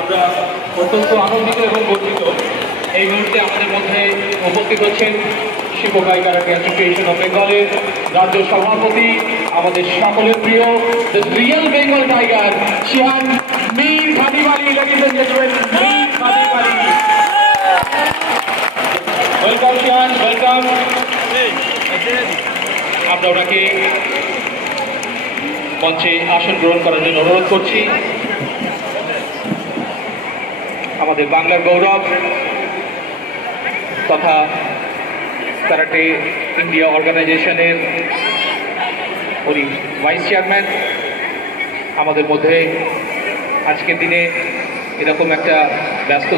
আমরা অত্যন্ত আনন্দিত এবং গর্বিত এই মুহূর্তে আমাদের মধ্যে উপস্থিত হচ্ছেন শিল্প গায়িকারা অ্যাসোসিয়েশন অফ বেঙ্গলের রাজ্য সভাপতি, আমাদের সকলের প্রিয় the real Bengal tiger shihan Mir Khadibali. Ladies and gentleman, Mir Khadibali. Welcome shihan, welcome. আমরা ওনাকে মঞ্চে আসন গ্রহণ করার জন্য অনুরোধ করছি। আমাদের বাংলার গৌরব তথা কারাটে ইন্ডিয়া অর্গানাইজেশনের উনি ভাইস চেয়ারম্যান, আমাদের মধ্যে আজকের দিনে এরকম একটা ব্যস্ত